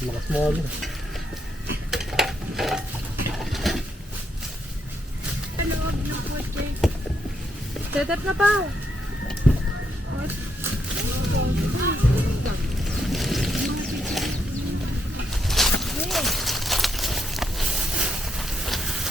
Lakas mo agad. Set up na pa.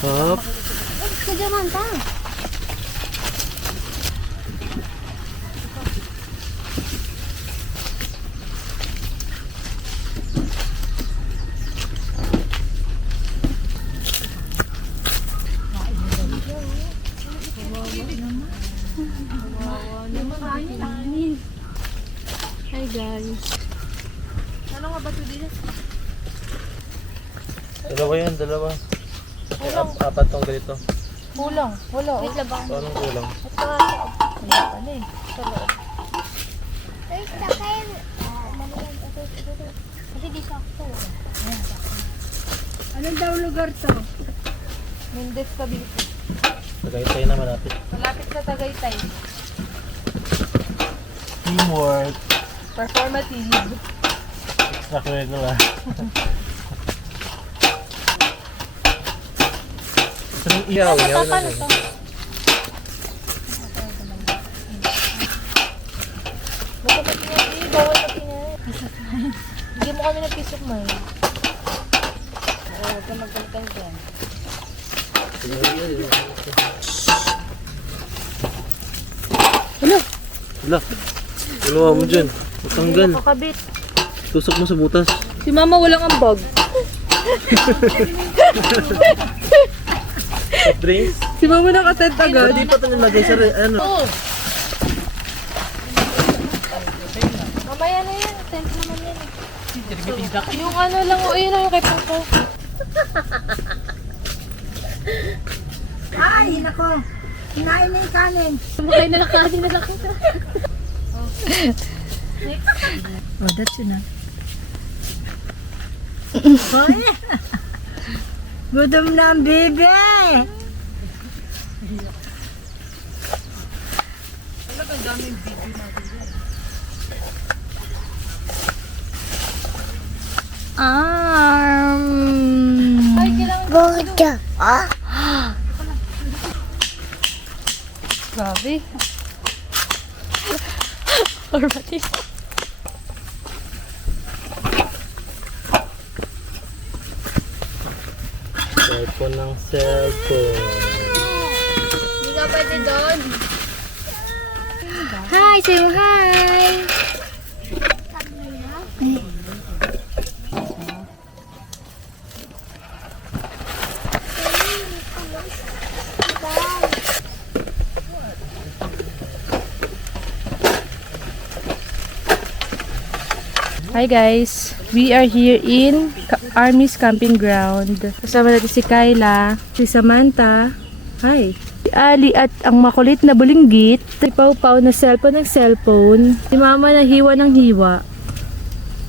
Hop. Kejaman ta. Hi guys. Ano nga ba ito din? Dalawa yan, dalawa. Apat tong ganito. Kulang. Wala. Wait lang ba? So, anong kulang? Ito nga. Wala pa na eh. Sa loob. Kasi di sakto. Anong daw lugar to? Mendes Cavite. Tagaytay na malapit. Malapit sa Tagaytay. Teamwork. Performative. Extracurricular. Ito yung iyaw. Iyaw na rin. Basta pati nga eh. Bawal pati nga eh. Bigyan mo kami ng peace of mind. Oo, huwag ka magkalitan dyan. Wala. Ginawa mo dyan. Matanggal. Nakakabit. Tusok mo sa butas. Si mama walang ambag. Soft drinks. Si mama nakatent agad. Hindi pa ito nilagay sa ano. Oo. Mamaya na yan. Tent naman yan. Yung ano lang, ayun yung kay Papa. Ay, nako. Kinain na yung kanin. Sumakay na lang kanin na lang kita. Oh, that's enough. Gutom na ang bebe. Ay, kailangan Boda. Ah? grabe. Formative. Cellphone ng cellphone. Hindi ka pwede doon. Hi, say mo hi. Hi guys, we are here in Army's Camping Ground. Kasama natin si Kyla, si Samantha, hi, si Ali at ang makulit na bulinggit, si Pau-Pau na cellphone ng cellphone, si Mama na hiwa ng hiwa,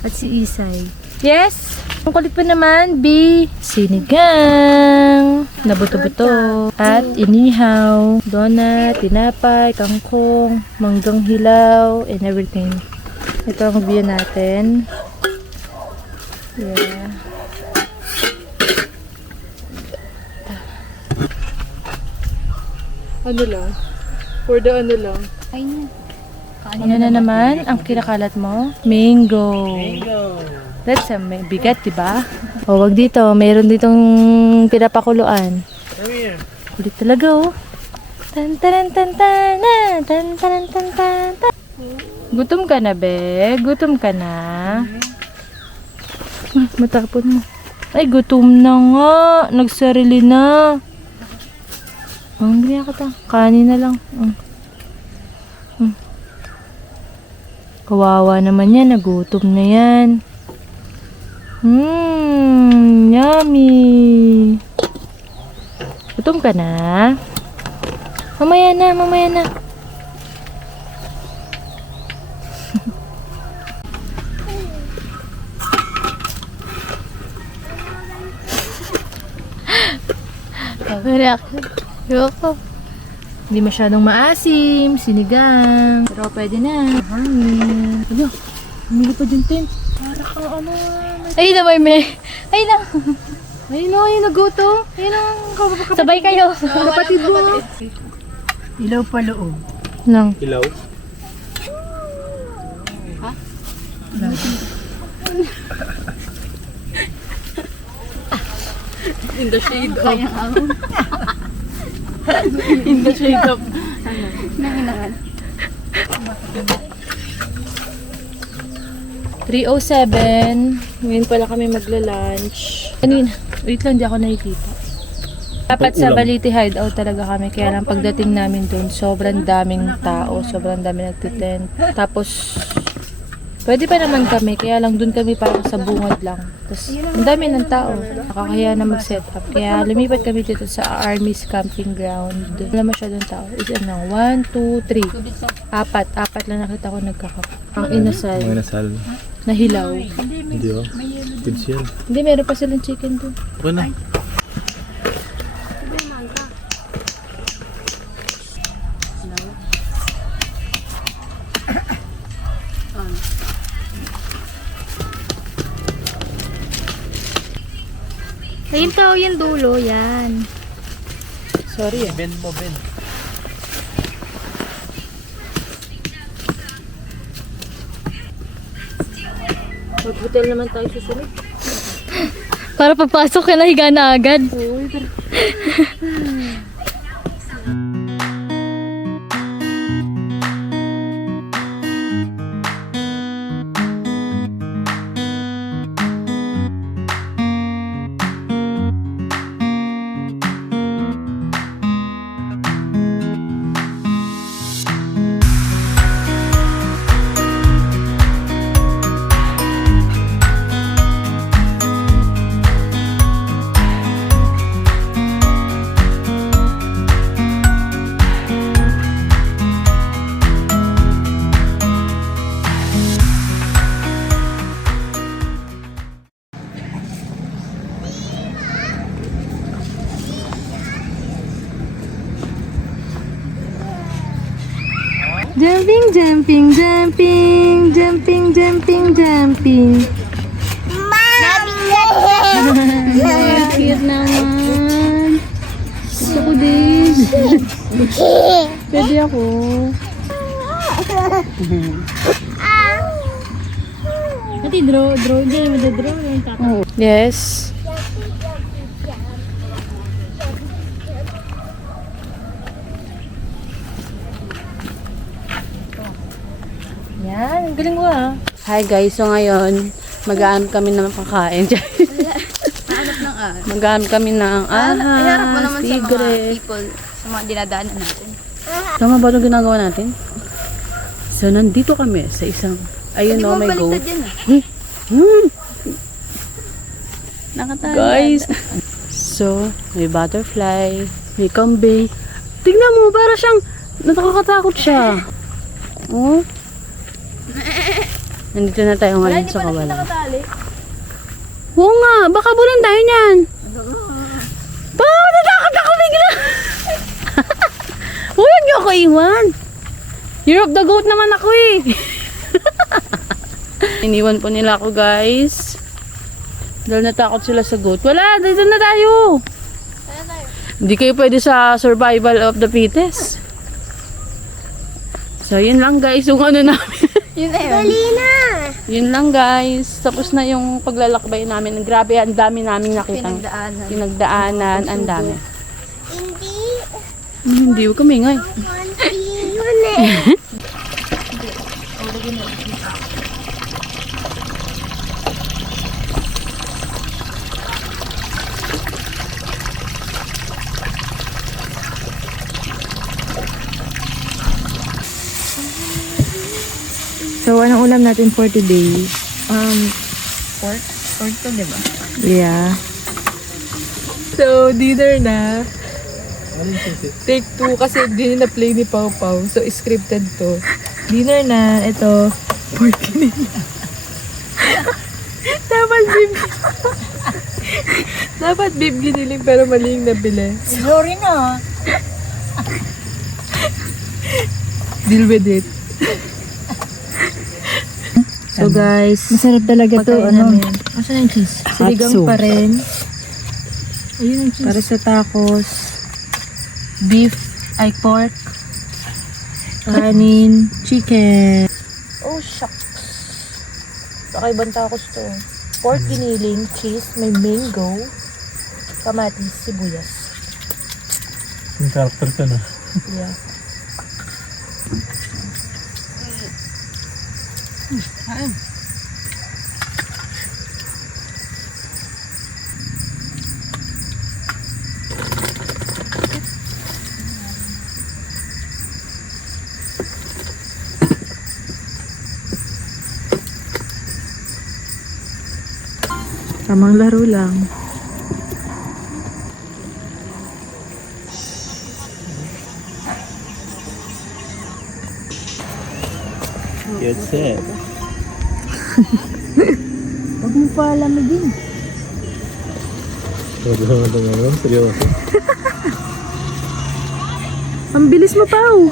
at si Isay. Yes, ang kulit pa naman, B, sinigang, na buto-buto, at inihaw, donut, tinapay, kangkong, manggang hilaw, and everything. Ito ang view natin. Yeah. Ano lang? For the ano lang? Ayun. Ano na naman ang kinakalat mo? Mango. Bingo! That's a bigat, diba? O, wag dito. Mayroon ditong pinapakuluan. Come here. Kulit talaga, oh. Tan tan tan tan tan tan tan tan tan. Gutom ka na, be? Gutom ka na? Matapon mo. Ay, gutom na nga. Nagsarili na. Hungry ako ta. Kanin na lang. Kawawa naman yan. Nagutom na yan. Yummy. Gutom ka na? Mamaya na, mamaya na. Yoko. Hindi masyadong maasim, sinigang. Pero pwede na. Hangin. Ano? Humili pa din tent. Para ka. Ay na may. Ay na. Ay no, ay naguto. Ay na. Sabay kayo. Kapatid mo. Ilaw pa loob. Lang. Ilaw. In the shade of. In the shade of. Nanginangan. 3:07. Ngayon pala kami magla-lunch. Kanina. Wait lang, di ako nakikita. Dapat sa Balite Hideout talaga kami. Kaya lang pagdating namin doon, sobrang daming tao. Sobrang daming nagtitent. Tapos, pwede pa naman kami. Kaya lang doon kami parang sa bungad lang. Tapos, ang dami ng tao. Nakakaya na mag-set up. Kaya lumipat kami dito sa Army's Camping Ground. Wala masyadong tao. Isa lang. 1, 2, 3. Apat lang nakita ko nagkakape. Ang inasal. Mga nasal. Na hilaw. Hindi oh. Kids yan. Hindi, meron pa silang chicken doon. Okay na. Ayun to, yung dulo, yan. Sorry ah. Bend mo, bend. Mag-hotel naman tayo susunod. Para pagpasok ka nahiga na agad. Jumping, jumping, jumping, jumping, jumping, jumping. Cute naman. Gusto ko din. Pwede ako. Ati, draw. Diyan, madadraw. Yes. Yan, ang galing mo ah. Hi guys, so ngayon mag-aanap kami ng pagkain. Mag-aanap kami ng Iharap mo naman sa mga tigre. people, sa mga dinadaanan natin. Tama ba itong ginagawa natin? So nandito kami sa isang, ayun o, may goat. Yan ah. Nakatala. Guys, so may butterfly, may kambing. Tignan mo, para siyang nakakatakot siya. Oh. Nandito na tayo ngayon sa kawalan. Oo nga, baka bulan tayo niyan. Natakot ako bigla. Huwag niyo ako iwan. Year of the goat naman ako eh. Iniwan po nila ako guys. Dahil natakot sila sa goat. Wala, dito na tayo. Hindi kayo pwede sa survival of the fittest. So yun lang guys, yung ano namin. Yun na yun. Yun lang guys. Tapos na yung paglalakbay namin. Grabe, ang dami namin nakitang Pinagdaanan. pinagdaanan. Ang dami. Hindi. Hindi, huwag kami ngay. Yun eh. So, anong ulam natin for today? Pork? Pork to, di ba? Yeah. So, dinner na. Take 2 kasi din na play ni Pau Pau. So, scripted to. Dinner na. Ito. Pork nila. Dapat beef. Dapat beef giniling pero mali yung nabili. Sorry na. Deal with it. So guys, Masarap talaga to. pagkain Ano? namin. Asan yung cheese? Sinigang Atso. pa rin. Ayun yung cheese. Para sa tacos. Beef, ay pork. Kanin, chicken. Oh, shucks. Kakaibang tacos to. Pork giniling, cheese, may mango, kamatis, sibuyas. Yung character ka na. Yeah. Tamang laro lang. Get set. Huwag mo pa lamigin. Huwag seryoso. Ang bilis mo, Pao.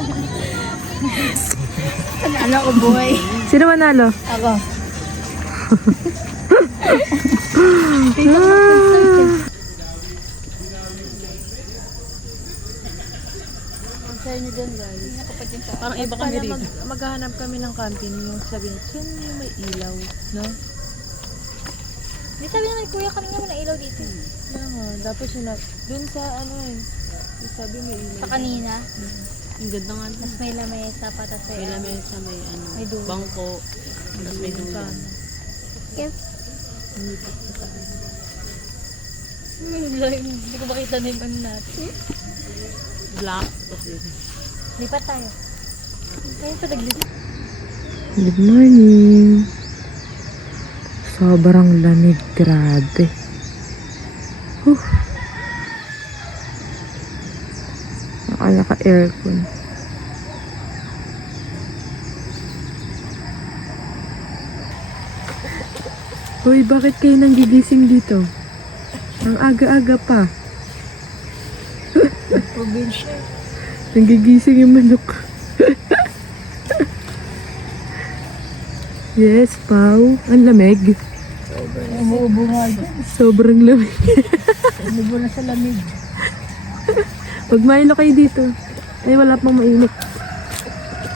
Ano ko, boy? Sino manalo? Ako. Parang iba kami rito. Maghahanap kami ng camping yung sabi niya, saan yung may ilaw, no? Di sabi na kuya kanina mo na ilaw dito. Tapos yun na, dun sa ano yung sabi may ilaw. Sa kanina, Ang ganda nga. mas may lamesa pa tas May lamesa sa may May dulo. bangko. Tapos may dulo. Hindi ko makita na yung ano natin. Black. Kasi Lipat tayo. Ngayon pa naglipat. Good morning. Sobrang lamig, grabe. Naka-aircon. Hoy, bakit kayo nanggigising dito? Ang aga-aga pa. Probinsya. Nanggigising yung manok. Yes, Pao. Ang lamig. Umuubo nga dyan. Sobrang lamig. Umuubo na sa lamig. Pag Milo kayo dito. Ay, wala pang mainit.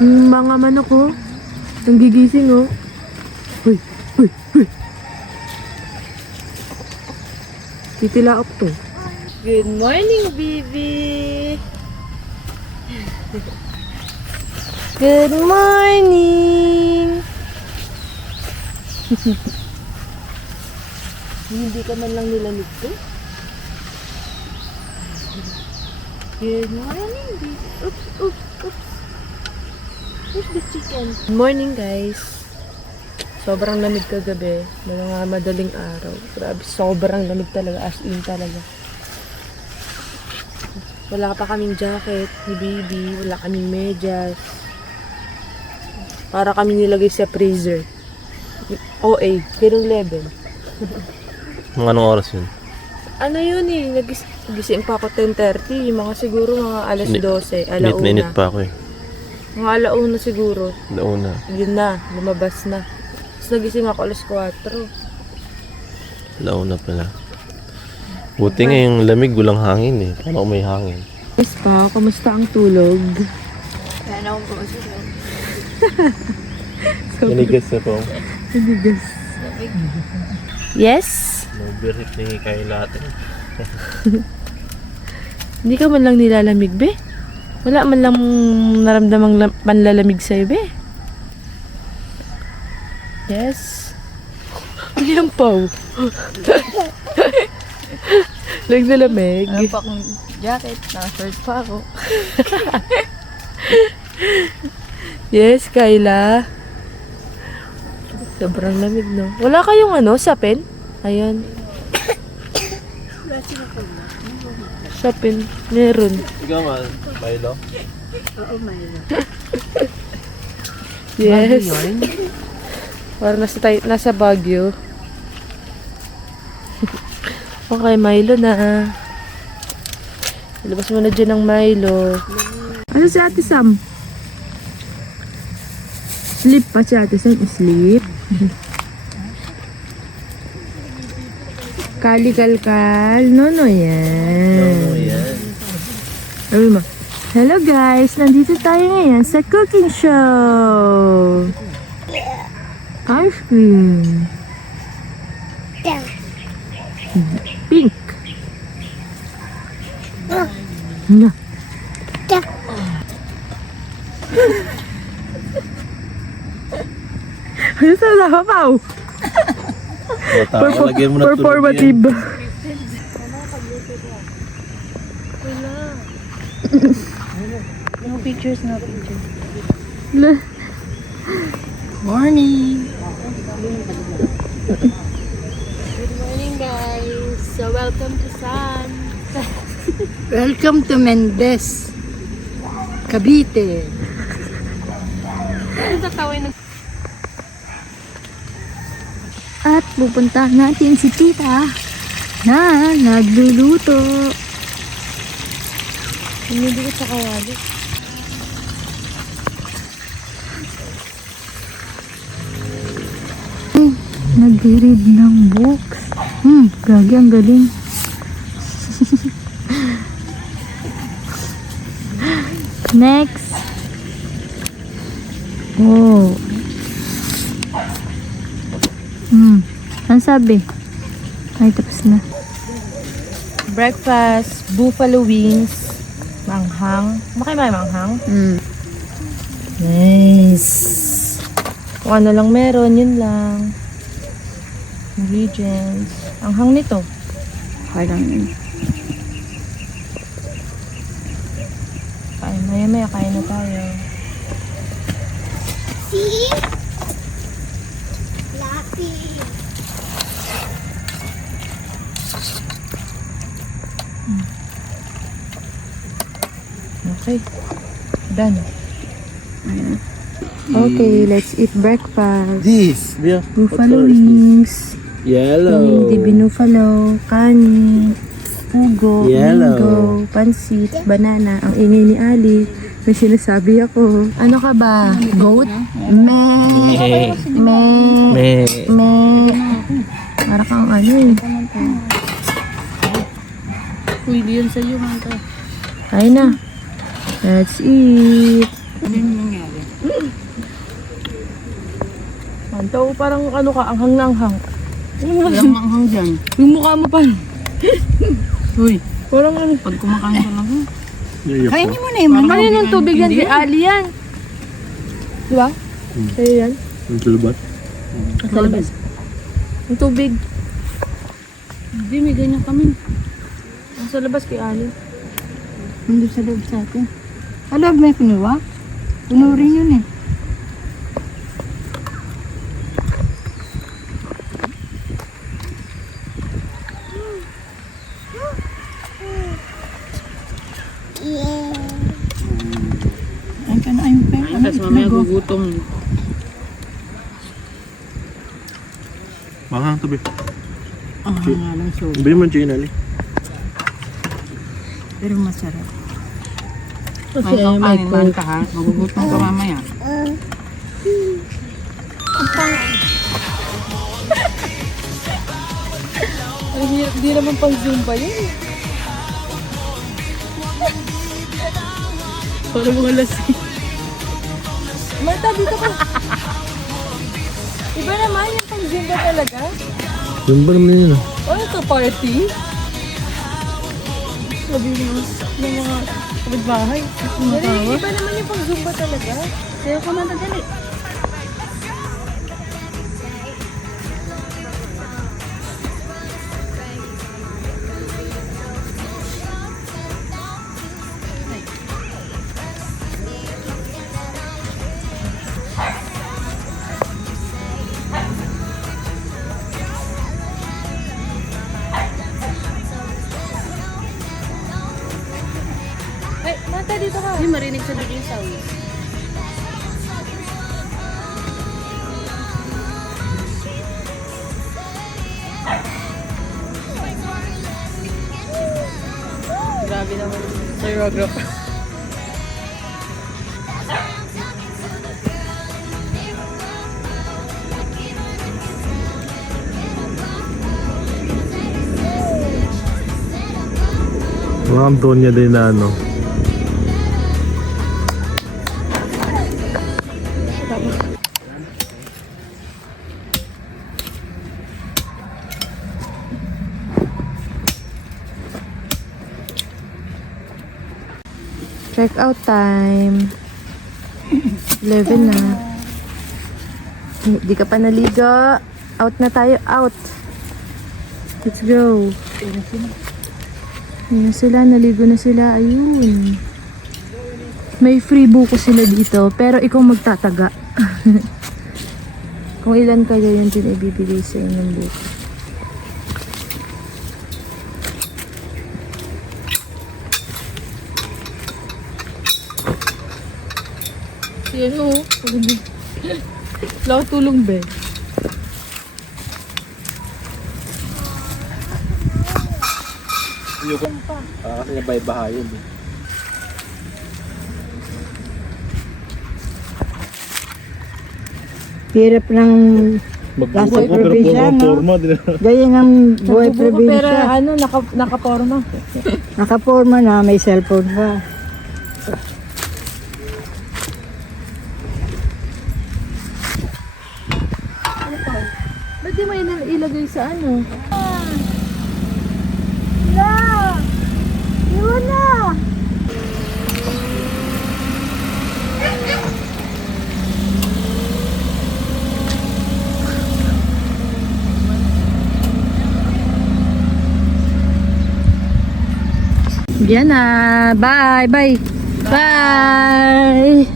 Yung mga manok, oh. Nanggigising, oh. Uy, uy, uy. Titilaok to. Good morning, baby. Good morning. Hindi ka man lang nilamig to. Good morning, baby. Oops, oops, oops. Where's the chicken? Good morning, guys. Sobrang lamig kagabi. Mga madaling araw. Grabe, sobrang lamig talaga. As in talaga. Wala pa kaming jacket ni baby. Wala kaming medyas. Para kami nilagay sa freezer. OA, ganung level. Mga anong oras yun? Ano yun eh, nagising pa ako 10:30, yung mga siguro mga alas 12, Init na init alauna. pa ako eh. Mga alauna siguro, Launa. yun na, lumabas na. Tapos nagising ako alas 4. Launa pala. Buti nga yung lamig, walang hangin eh. Paano kung may hangin? Yes pa, kamusta ang tulog? Kaya na akong pumasok. Nanigas na po. Nagigas. Yes? No beer hit ni kayo lahat eh. Hindi ka man lang nilalamig, be? Wala man lang naramdamang panlalamig sa'yo, be? Yes? Yan po. Naglalamig. Ano pa akong jacket, naka-short pa ako. Yes, Kayla. Sobrang lamig, no? Wala kayong sapin? Ayan. Sapin. Meron. Ikaw nga, Milo? Oo, Milo. Yes. Para nasa Baguio. Okay, Milo na. Ilabas mo na dyan ang Milo. Ano si Ate Sam? Sleep pa si Ate Sen. Sleep. Kali-kalkal. No, yan. Sabi mo, hello guys, nandito tayo ngayon sa cooking show. Ice cream. Pink. Na. Ano sa nakapaw? Lagyan mo na tulog yan. Performative. No pictures, no pictures. Morning! Good morning, guys! So, welcome to San. Welcome to Mendez, Cavite. At pupunta natin si Tita na nagluluto. Hindi ko sa kawali. Nag-read ng books. Gagi, ang galing. Next. Oh. Ano sabi? Ay, tapos na. Breakfast, buffalo wings, manghang. Kumakain ba yung manghang? Nice. Kung ano lang meron, yun lang. Ingredients. Ang hang nito. Parang Kain maya kain na tayo. Okay. Done. Okay, let's eat breakfast. This, Bia. Buffalo wings. Yellow. Hindi binuffalo, kanin, pugo, Yellow. mango, pansit, banana. Ang ingay ni Ali. May sinasabi ako. Ano ka ba? Goat? Me. Para kang ano eh. Uy, di yan sa'yo, Manta. Kain na. Let's eat. ano yung nangyari? Manto, parang ano ka, anghang na anghang. Walang manghang dyan. Yung mukha mo pa. Uy, Parang ano. pag kumakain ka lang. Kainin mo na yung Ano manghang. ng tubig yan? Si Ali yan. Di ba? Sa'yo yan? Ang tulubat. Sa labas. Yung tubig. Hindi, may ganyan kami. Nasa labas kay Ali. Hindi sa loob sa atin. Alam, may pinuwa? Puno rin yun eh. Ay ka na, ayun pa yun. Tapos mamaya gugutom. Manghang tabi. Ah, nga lang so. Bili mo yung Ali. Pero masarap. Kasi May kang may kanin man ka ha. Magugutom ka mamaya. Ang hirap, di naman pang Zumba yun. Para mga lasing. Marta, dito ka. Iba naman yung pang Zumba talaga. Yung ba naman yun ah? Ano ito, party? Sabi mo, ng mga kapitbahay. Iba naman yung pang Zumba talaga. Sayo ka man dali. Ay, Marta, dito ka. Hindi marinig sa bigay sound. Grabe naman. Choreographer. Mga Antonia din na ano. Check out time. 11 na. Hindi ka pa naligo. Out na tayo, out. Let's go. Ayun sila, naligo na sila. Ayun. May free buko sila dito, pero ikaw magtataga. Kung ilan kayo yun din ibibigay sa inyong buko. Yan o. Wala ko tulong, be. Kasi nabay-bahayin. Hirap ng nasa probinsya, no? Ganyan ang buhay probinsya. ano, nakaporma. Nakaporma na, may cellphone pa. Ba't di mo ilagay sa ano? Iwan na! Yan na. Bye. Bye. Bye.